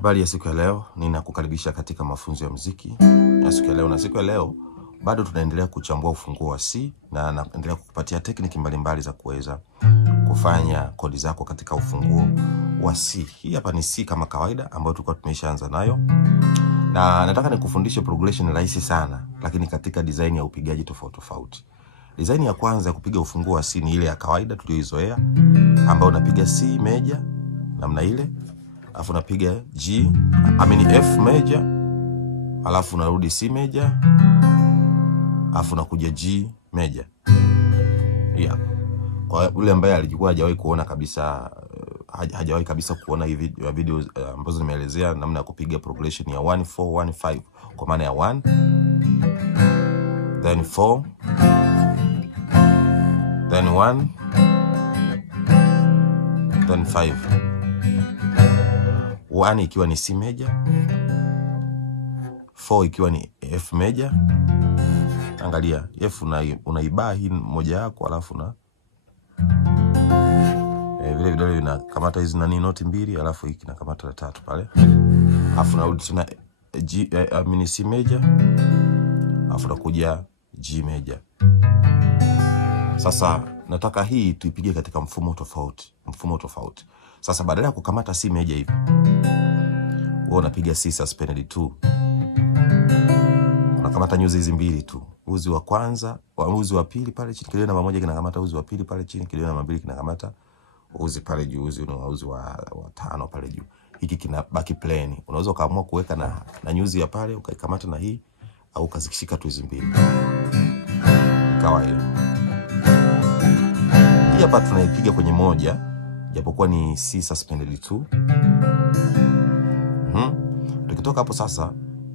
Habari ya siku ya leo, ninakukaribisha katika mafunzo ya muziki ya siku ya leo. Na siku ya leo bado tunaendelea kuchambua ufunguo wa C na naendelea kukupatia tekniki mbalimbali za kuweza kufanya kodi zako katika ufunguo wa C. Hii hapa ni C kama kawaida ambayo tulikuwa tumeshaanza nayo. Na nataka nikufundishe progression rahisi sana, lakini katika design ya upigaji tofauti tofauti. Design ya kwanza ya kupiga ufunguo wa C ni ile ya kawaida tuliyoizoea, ambayo unapiga C major namna ile, alafu unapiga F major, alafu unarudi C major, alafu unakuja G major. Yeah. Kwa yule ambaye alikuwa hajawahi kuona kabisa, hajawahi kabisa kuona hivi video ambazo nimeelezea namna ya kupiga progression ya 1 4 1 5, kwa maana ya 1 then 4 then 1 then 5. 1 ikiwa ni C major, 4 ikiwa ni F major. Angalia, F unaibaa hii moja yako, alafu na vile vidole vinakamata hizi noti mbili, alafu hiki kinakamata la tatu pale. Alafu narudi tena C major, alafu nakuja G major. Sasa nataka hii tuipige katika mfumo tofauti. Sasa badala ya kukamata C major hivi, wewe unapiga C suspended 2. Unakamata nyuzi hizi mbili tu. Uzi wa kwanza, uzi wa pili pale chini, kidole namba 1 kinakamata uzi wa pili pale chini, kidole namba 2 kinakamata uzi pale juu, uzi wa 5 pale juu. Hiki kinabaki plain. Unaweza kaamua kuweka na nyuzi ya pale ukaikamata na hii, au ukazikishika tu hizi mbili. Kawa hiyo. Hii hapa tunaipiga kwenye moja, japokuwa ni C suspended 2. Tukitoka hapo sasa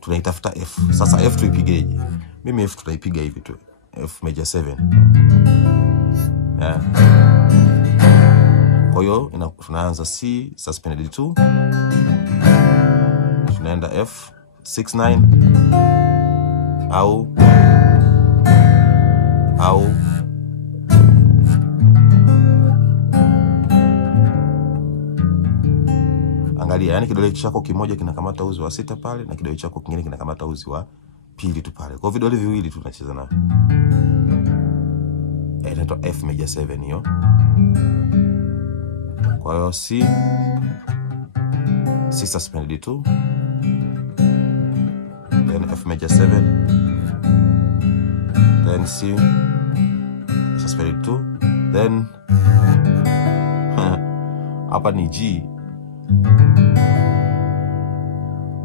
tunaitafuta F. Sasa F tuipigeje? Mimi F tunaipiga hivi tu. F major 7. Yeah. Kwa hiyo tunaanza C suspended 2. Tunaenda F 6 9 au angalia, yani kidole chako kimoja kinakamata uzi wa 6 pale na kidole chako kingine kinakamata uzi wa pili tu pale. Kwa vidole viwili tu tunacheza nao. Inaitwa F major 7 hiyo. Kwa hiyo C suspended 2, then F major 7, then C suspended 2, then hapa ni G.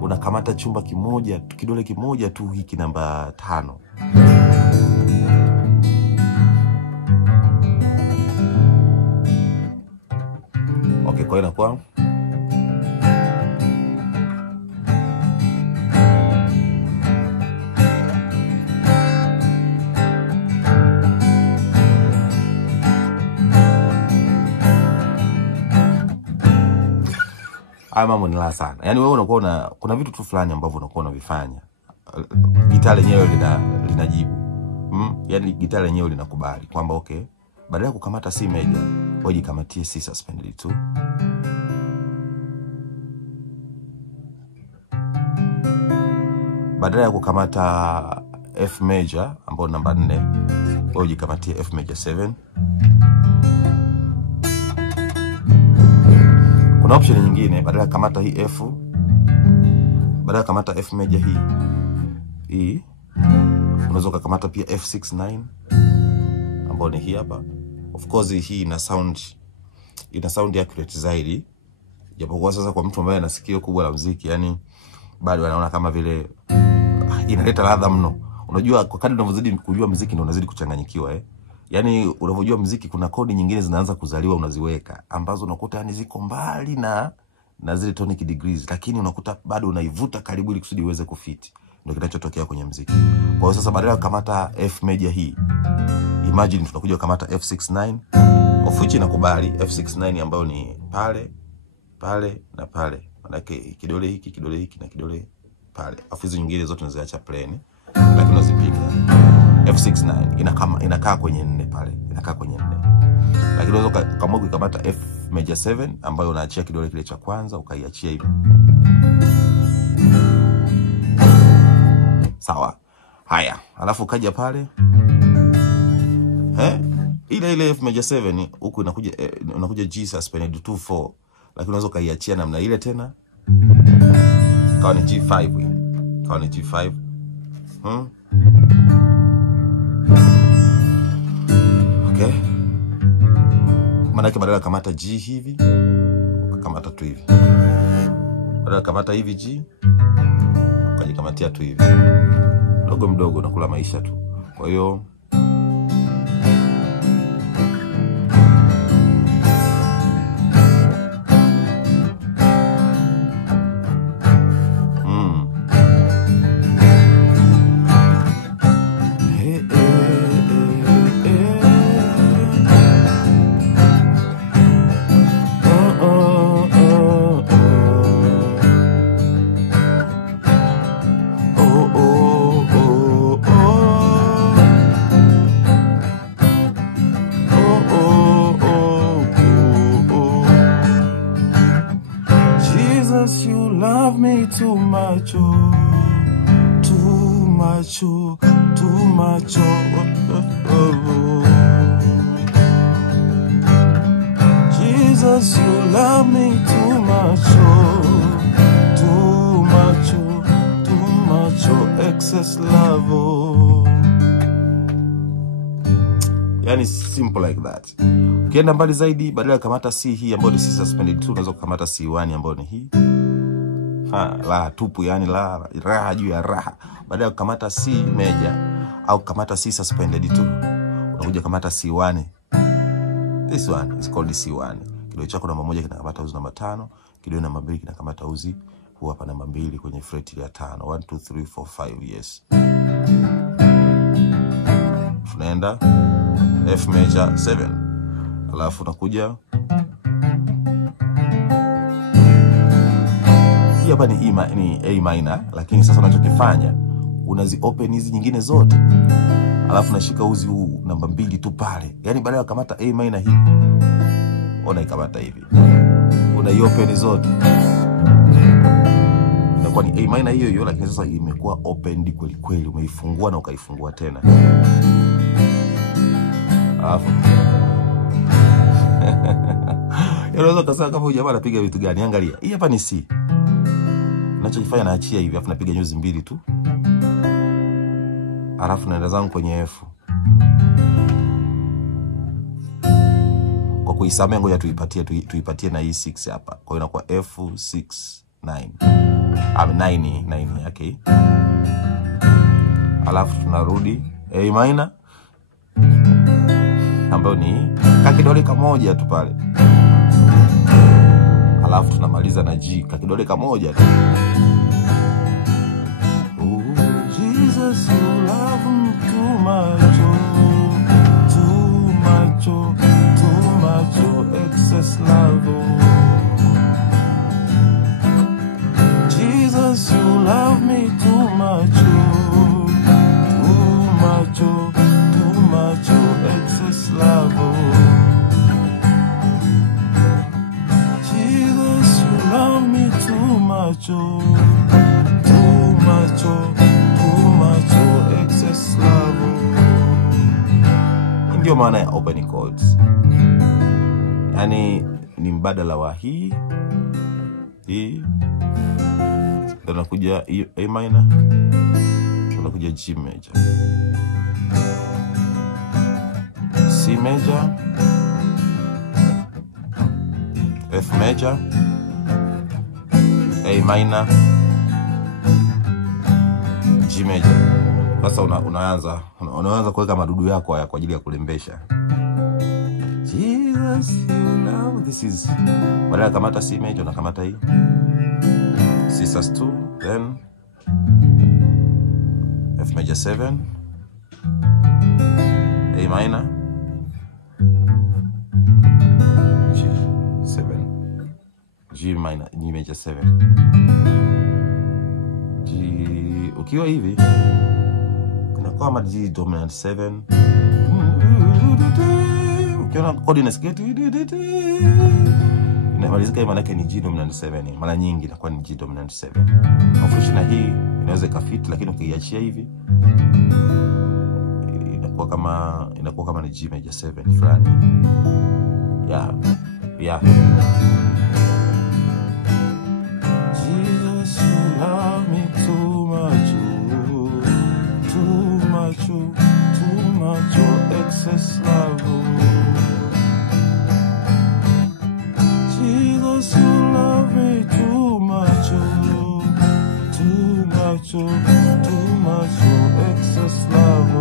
Unakamata chumba kimoja, kidole kimoja tu, hiki namba 5. Okay, kwa hiyo inakuwa mambo ni la sana. Yaani wewe unakuwa kuna vitu tu fulani ambavyo unakuwa unavifanya, gitaa lenyewe linajibu. Yaani gitaa lenyewe linakubali kwamba okay, badala ya kukamata C major, wewe jikamatie C suspended 2. Badala ya kukamata F major ambayo namba 4, wewe jikamatie F major 7. Kuna option nyingine, badala kamata hii F, badala kamata F major hii, unaweza kukamata pia F6 9 ambayo ni hii hapa. Of course hii ina sound accurate zaidi, japokuwa sasa kwa mtu ambaye ana sikio kubwa la muziki, yani bado anaona kama vile inaleta ladha mno. Unajua kwa kadri unavyozidi kujua muziki ndio unazidi kuchanganyikiwa Yani unavyojua muziki kuna kodi nyingine zinaanza kuzaliwa unaziweka, ambazo unakuta yani ziko mbali na zile tonic degrees, lakini unakuta bado unaivuta karibu ili kusudi uweze kufiti. Ndio kinachotokea kwenye muziki. Kwa hiyo sasa badala ya kukamata F major hii, imagine tunakuja kukamata F6 9, of which inakubali F6 9 ambayo ni pale na pale. Maana kidole hiki na kidole pale. Afu hizo nyingine zote unaziacha plain, lakini unazipiga F6 9 inakaa kwenye 4 pale, inakaa kwenye 4. Lakini unaweza kama ukikamata F major 7 ambayo unaachia kidole kile cha kwanza ukaiachia hivi. Sawa. Haya, alafu kaja pale. Ile F major 7 huku inakuja G suspended 2/4, lakini unaweza kaiachia namna ile tena. Kawa ni G5 hii. Kawa ni G5. Okay. Maana badala kamata G hivi, ukakamata tu hivi. Badala kamata hivi G, ukajikamatia tu hivi. Dogo mdogo unakula maisha tu. Kwa hiyo you love me too much, oh, too much, oh, too much, oh. Jesus, you love me too much, oh, too much, oh, too much, oh, excess love, oh. Yani simple like that. Ukienda mbali zaidi, badala ya kamata C hii ambayo ni C suspended 2, unaweza kukamata C1 ambayo ni hii. La tupu, yani la raha juu ya raha. Badala ya kukamata C major au kamata C suspended 2, unakuja kamata C1. This one is called C1. Kidole chako namba 1 kinakamata uzi namba 5, kidole namba 2 kinakamata uzi huu hapa namba 2 kwenye fret ya 5. 1 2 3 4 5, yes. Tunaenda F major 7. Alafu unakuja hii hapa ni A minor, lakini sasa unachokifanya unazi open hizi nyingine zote. Alafu unashika uzi huu namba 2 tu pale. Yaani badala ya kamata A minor hii, unaikamata hivi. Unai-open zote. Inakuwa ni A minor hiyo hiyo, lakini sasa imekuwa opened kweli kweli, umeifungua na ukaifungua tena. Alafu unaweza kusema kama huyu jamaa anapiga vitu gani? Angalia. Hii hapa ni C. Ninachofanya naachia hivi, alafu napiga nyuzi 2 tu. Alafu naenda zangu kwenye F. Kwa kuisamea ngoja tuipatie na E6 hapa. Kwa hiyo inakuwa F6 9. 9 yake. Alafu tunarudi A minor ambayo ni kakidole kamoja tu pale. Alafu tunamaliza na G, kakidole kamoja tu. Oh, Jesus, you love me too much, oh, too much, oh, too much, oh, excess love, oh. Jesus, you love me too much, oh, too much, oh, too much, oh, excess love, oh. Love me too much, oh, too much, oh, too much, oh, excess love, oh. Ndio maana ya opening chords. Yani ni mbadala wa hii. Tunakuja A minor. Tunakuja G major. C major. F major. A minor, G major. Sasa unaanza kuweka madudu yako haya kwa ajili ya kulembesha. Jesus, you love, this is badala kamata C major na kamata hii C sus 2, then F major 7, A minor, G 7, G minor, G major 7, G ukiwa hivi inakuwa kama G dominant 7. Ukiona kodi inasikia inamalizika, maana yake ni G dominant 7. Mara nyingi inakuwa ni G dominant 7. Ofisha na hii inaweza ikafit, lakini ukiiachia hivi inakuwa kama ni G major 7 fulani. Yeah. Jesus, you love me too much, too much, excess love. Jesus, you love me too much, excess love.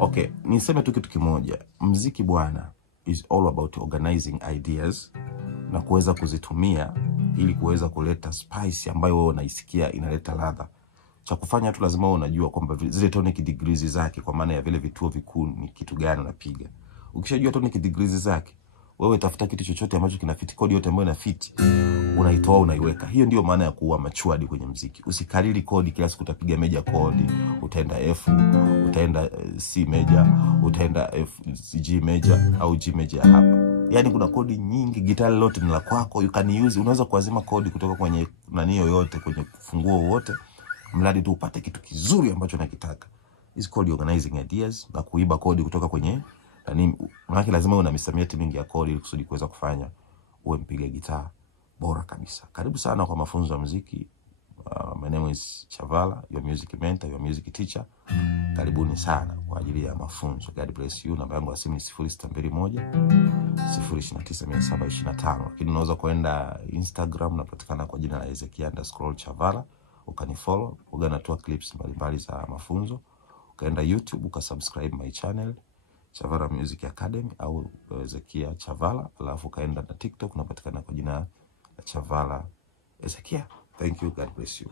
Okay, niseme tu kitu kimoja. Muziki bwana is all about organizing ideas na kuweza kuzitumia ili kuweza kuleta spice ambayo wewe unaisikia inaleta ladha. Cha kufanya tu lazima wewe unajua kwamba zile tonic degrees zake, kwa maana ya vile vituo vikuu ni kitu gani unapiga. Ukishajua tonic degrees zake, wewe tafuta kitu chochote ambacho kinafiti kodi yote ambayo inafiti, unaitoa unaiweka. Hiyo ndio maana ya kuwa matured kwenye muziki. Usikariri kodi kila siku utapiga major kodi, utaenda F, utaenda C major, utaenda F, G major au G major hapa. Yaani kuna kodi nyingi, gitari lote ni la kwako, you can use, unaweza kuazima kodi kutoka kwenye nani yoyote, kwenye funguo wote, mradi tu upate kitu kizuri ambacho unakitaka. Is called organizing ideas, na kuiba kodi kutoka kwenye nani. Maana lazima una misamiati mingi ya kodi ili kusudi kuweza kufanya uwe mpiga gitaa bora kabisa. Karibu sana kwa mafunzo ya muziki. My name is Chavala, your music mentor, your music teacher. Karibuni sana kwa ajili ya mafunzo. God bless you. Namba yangu ya simu ni 0621 029 lakini unaweza kwenda Instagram, napatikana kwa jina la Ezekia_Chavala, ukanifollow, natoa clips mbalimbali za mafunzo. Ukaenda YouTube ukasubscribe my channel Chavala Music Academy au Ezekia Chavala, alafu kaenda na TikTok, napatikana kwa jina la Chavala Ezekia. Thank you. God bless you.